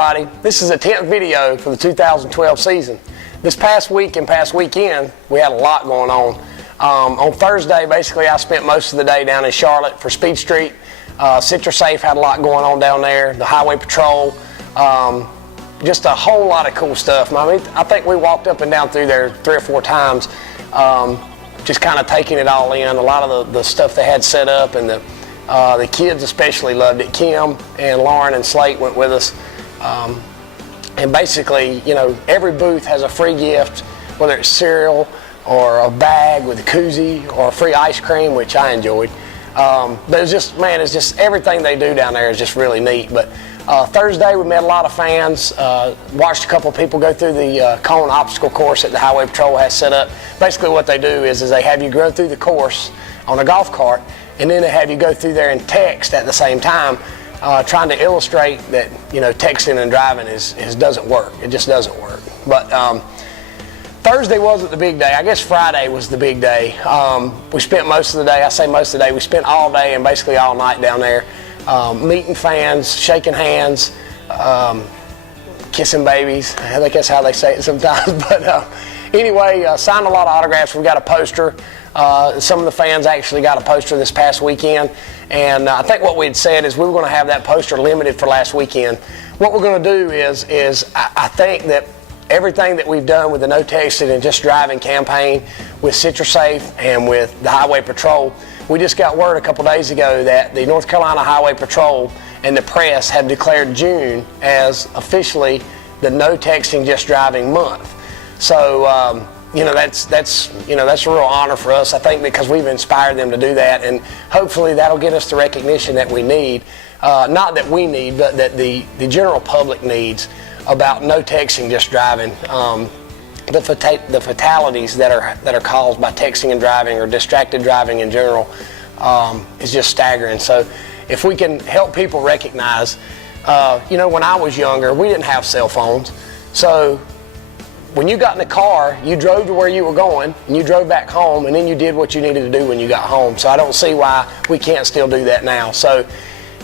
everybody. This is the 10th video for the 2012 season. This past week and past weekend, we had a lot going on. On Thursday, basically, I spent most of the day down in Charlotte for Speed Street. CitraSafe had a lot going on down there, the Highway Patrol, just a whole lot of cool stuff. I mean, I think we walked up and down through there 3 or 4 times, just kind of taking it all in. A lot of the stuff they had set up, and the kids especially loved it. Kim and Lauren and Slate went with us. And basically, you know, every booth has a free gift, whether it's cereal or a bag with a koozie or a free ice cream, which I enjoyed. But it's just, man, it's just everything they do down there is just really neat. But Thursday we met a lot of fans, watched a couple people go through the cone obstacle course that the Highway Patrol has set up. Basically what they do is they have you go through the course on a golf cart, and then they have you go through there and text at the same time, trying to illustrate that, you know, texting and driving doesn't work. It just doesn't work. But Thursday wasn't the big day. I guess Friday was the big day. We spent most of the day, I say most of the day, we spent all day and basically all night down there, meeting fans, shaking hands, kissing babies. I think that's how they say it sometimes. But anyway, signed a lot of autographs. We got a poster. Some of the fans actually got a poster this past weekend, and I think what we had said is we were going to have that poster limited for last weekend. What we're going to do is I think that everything that we've done with the No Texting and Just Driving campaign with CitraSafe and with the Highway Patrol, we just got word a couple days ago that the North Carolina Highway Patrol and the press have declared June as officially the No Texting Just Driving month. So you know, that's a real honor for us, I think, because we've inspired them to do that, and hopefully that'll get us the recognition that we need, not that we need, but that the general public needs, about no texting, just driving. The fatalities that are caused by texting and driving, or distracted driving in general, is just staggering. So if we can help people recognize, you know, when I was younger, we didn't have cell phones, so when you got in the car, you drove to where you were going, and you drove back home, and then you did what you needed to do when you got home. So I don't see why we can't still do that now. So,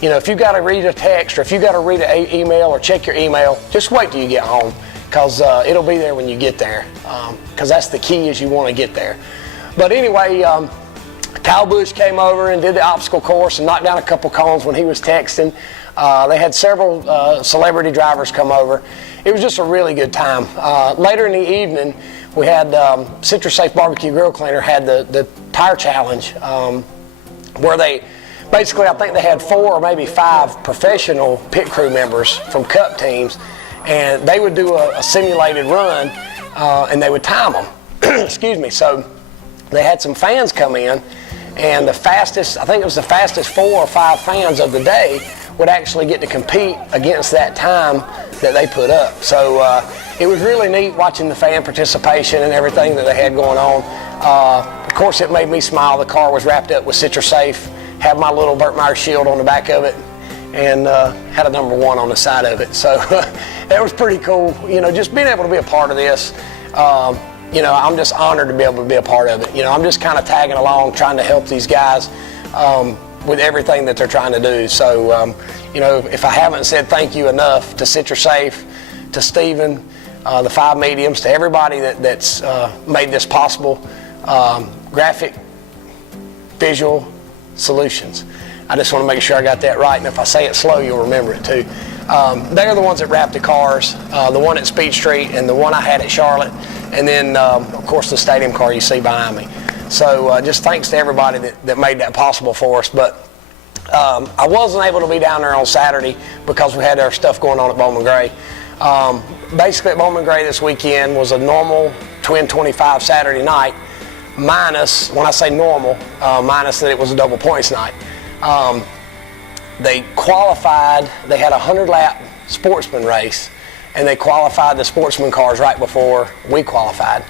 you know, if you got to read a text, or if you got to read an email or check your email, just wait till you get home, because it'll be there when you get there, because that's the key, is you want to get there. But anyway, Kyle Busch came over and did the obstacle course and knocked down a couple cones when he was texting. They had several celebrity drivers come over. It was just a really good time. Later in the evening, we had CitraSafe Barbecue Grill Cleaner had the tire challenge, where they basically, I think they had 4 or maybe 5 professional pit crew members from Cup teams, and they would do a simulated run, and they would time them. Excuse me. So they had some fans come in, and the fastest, I think it was the fastest 4 or 5 fans of the day would actually get to compete against that time that they put up. So it was really neat watching the fan participation and everything that they had going on. Of course, it made me smile. The car was wrapped up with CitraSafe, had my little Burt shield on the back of it, and had a number 1 on the side of it. So that was pretty cool. You know, just being able to be a part of this. You know, I'm just honored to be able to be a part of it. You know, I'm just kind of tagging along, trying to help these guys with everything that they're trying to do. So, you know, if I haven't said thank you enough to CitraSafe, to Steven, the 5 mediums, to everybody that's made this possible, Graphic Visual Solutions. I just want to make sure I got that right, and if I say it slow, you'll remember it too. They're the ones that wrap the cars, the one at Speed Street and the one I had at Charlotte, and then, of course, the stadium car you see behind me. So just thanks to everybody that made that possible for us. But I wasn't able to be down there on Saturday because we had our stuff going on at Bowman Gray. Basically at Bowman Gray this weekend was a normal Twin 25 Saturday night, minus, when I say normal, minus that it was a double points night. They qualified, they had a 100-lap sportsman race, and they qualified the sportsman cars right before we qualified.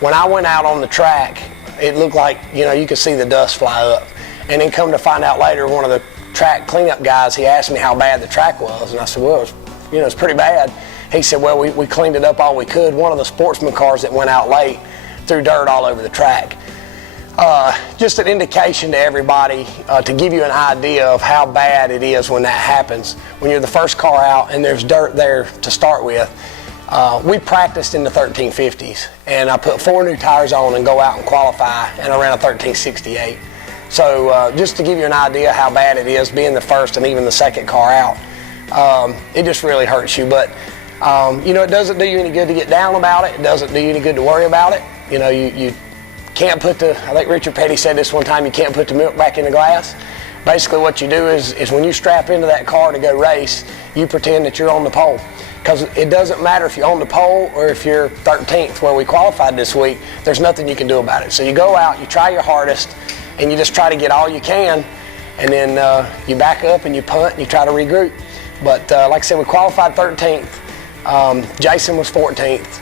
When I went out on the track, it looked like, you know, you could see the dust fly up. And then come to find out later, one of the track cleanup guys, he asked me how bad the track was, and I said, well, it's pretty bad. He said, well, we cleaned it up all we could. One of the sportsman cars that went out late threw dirt all over the track. just an indication to everybody to give you an idea of how bad it is when that happens. When you're the first car out and there's dirt there to start with. We practiced in the 1350s, and I put 4 new tires on and go out and qualify, and I ran a 1368. So just to give you an idea how bad it is being the first and even the second car out, it just really hurts you. But you know, it doesn't do you any good to get down about it. It doesn't do you any good to worry about it. You know, you can't put the, I think Richard Petty said this one time, you can't put the milk back in the glass. Basically what you do is when you strap into that car to go race, you pretend that you're on the pole. Because it doesn't matter if you're on the pole or if you're 13th where we qualified this week, there's nothing you can do about it. So you go out, you try your hardest, and you just try to get all you can, and then you back up and you punt and you try to regroup. But like I said, we qualified 13th. Jason was 14th.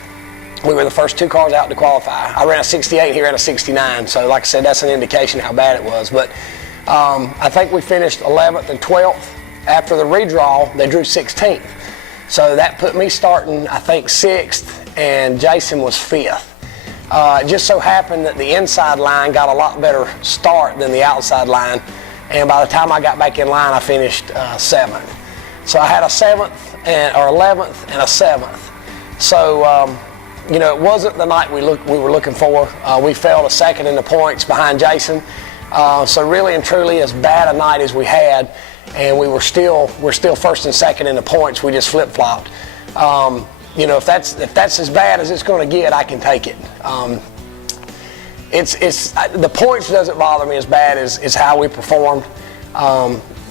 We were the first 2 cars out to qualify. I ran a 68, he ran a 69. So like I said, that's an indication how bad it was. But I think we finished 11th and 12th. After the redraw, they drew 16th. So that put me starting, I think, 6th, and Jason was 5th. It just so happened that the inside line got a lot better start than the outside line, and by the time I got back in line, I finished 7th. So I had a 7th, or 11th, and a 7th. So, you know, it wasn't the night we were looking for. We fell to 2nd in the points behind Jason. So really and truly, as bad a night as we had, and we're still 1st and 2nd in the points. We just flip-flopped. You know, if that's as bad as it's going to get, I can take it. The points doesn't bother me as bad as how we performed.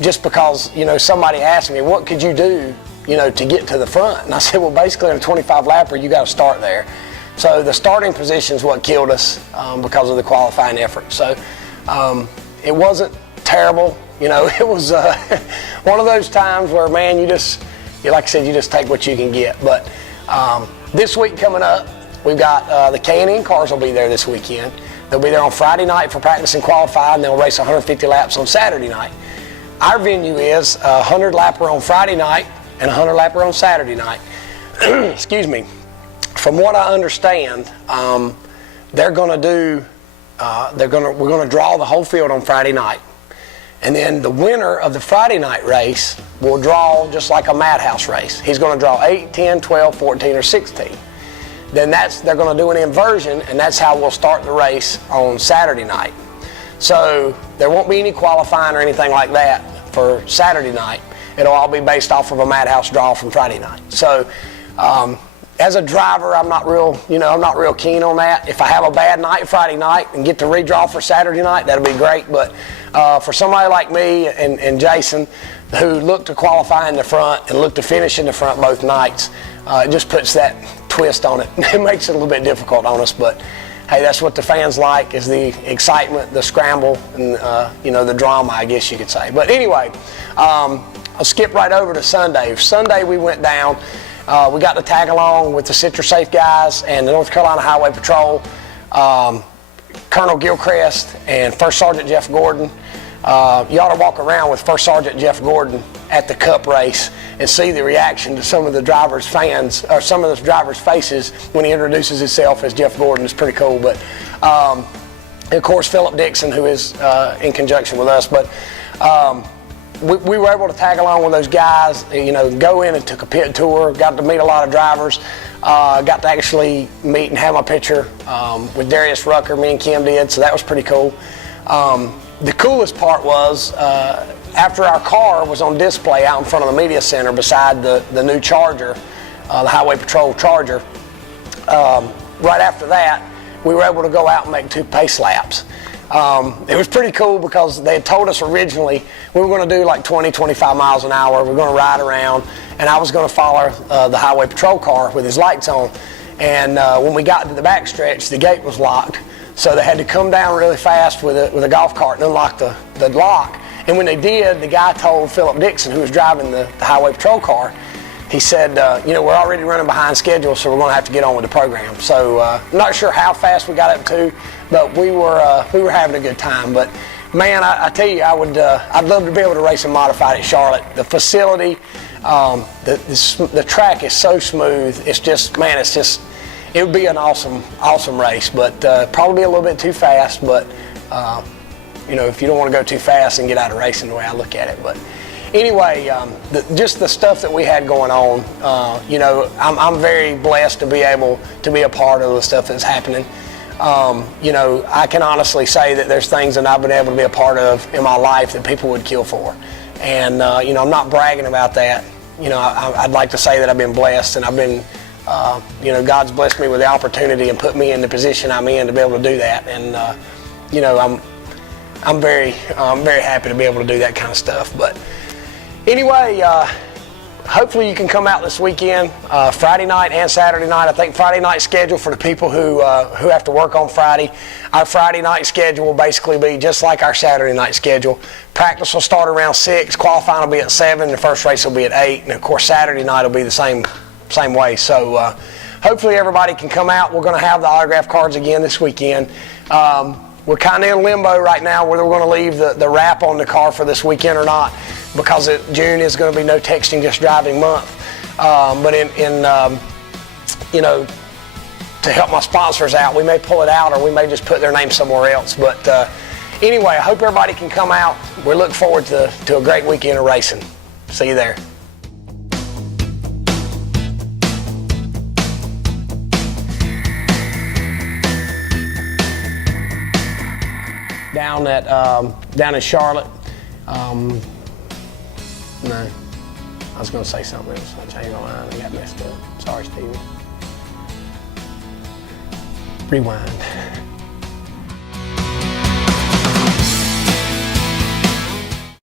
Just because, you know, somebody asked me, what could you do, you know, to get to the front? And I said, well, basically in a 25 lapper, you got to start there. So the starting position is what killed us because of the qualifying effort. So it wasn't terrible. You know, it was one of those times where, man, like I said, you just take what you can get. But this week coming up, we've got the K&N cars will be there this weekend. They'll be there on Friday night for practice and qualify, and they'll race 150 laps on Saturday night. Our venue is 100 lapper on Friday night and 100 lapper on Saturday night. Excuse me. From what I understand, we're going to draw the whole field on Friday night. And then the winner of the Friday night race will draw just like a Madhouse race. He's going to draw 8, 10, 12, 14, or 16. Then they're going to do an inversion, and that's how we'll start the race on Saturday night. So there won't be any qualifying or anything like that for Saturday night. It'll all be based off of a Madhouse draw from Friday night. So as a driver, I'm not real keen on that. If I have a bad night Friday night and get to redraw for Saturday night, that'll be great. But for somebody like me and Jason, who look to qualify in the front and look to finish in the front both nights, it just puts that twist on it. It makes it a little bit difficult on us, but hey, that's what the fans like, is the excitement, the scramble, and the drama, I guess you could say. But anyway, I'll skip right over to Sunday. Sunday we went down. We got to tag along with the Citrus Safe guys and the North Carolina Highway Patrol, Colonel Gilchrist and First Sergeant Jeff Gordon. You ought to walk around with First Sergeant Jeff Gordon at the Cup race and see the reaction to some of the drivers' fans, or some of the drivers' faces when he introduces himself as Jeff Gordon. Is pretty cool. But of course, Philip Dixon, who is in conjunction with us. But we were able to tag along with those guys, go in and took a pit tour, got to meet a lot of drivers, got to actually meet and have my picture with Darius Rucker, me and Kim did, so that was pretty cool. The coolest part was after our car was on display out in front of the media center beside the new Charger, the Highway Patrol Charger, right after that, we were able to go out and make 2 pace laps. It was pretty cool because they had told us originally we were going to do like 20, 25 miles an hour. We were going to ride around, and I was going to follow the Highway Patrol car with his lights on. And when we got to the back stretch, the gate was locked. So they had to come down really fast with a golf cart and unlock the lock. And when they did, the guy told Philip Dixon, who was driving the Highway Patrol car, he said, we're already running behind schedule, so we're going to have to get on with the program. So I'm not sure how fast we got up to, but we were having a good time. But man, I tell you, I'd love to be able to race a modified at Charlotte. The facility, the track is so smooth. It's just, it would be an awesome race, but probably a little bit too fast. But you know, if you don't want to go too fast and get out of racing, the way I look at it. But anyway, just the stuff that we had going on, you know, I'm very blessed to be able to be a part of the stuff that's happening. You know, I can honestly say that there's things that I've been able to be a part of in my life that people would kill for. And, you know, I'm not bragging about that. You know, I'd like to say that I've been blessed, and I've been, you know, God's blessed me with the opportunity and put me in the position I'm in to be able to do that. And, you know, I'm very happy to be able to do that kind of stuff. But anyway, hopefully you can come out this weekend, Friday night and Saturday night. I think Friday night schedule for the people who have to work on Friday. Our Friday night schedule will basically be just like our Saturday night schedule. Practice will start around 6, qualifying will be at 7, the first race will be at 8, and of course Saturday night will be the same way. So hopefully everybody can come out. We're going to have the autograph cards again this weekend. We're kind of in limbo right now whether we're going to leave the wrap on the car for this weekend or not, because June is going to be no texting, just driving month. But you know, to help my sponsors out, we may pull it out or we may just put their name somewhere else. But anyway, I hope everybody can come out. We look forward to a great weekend of racing. See you there. Down in Charlotte. No, I was going to say something else. I changed my mind. I got messed up. Sorry, Stevie. Rewind.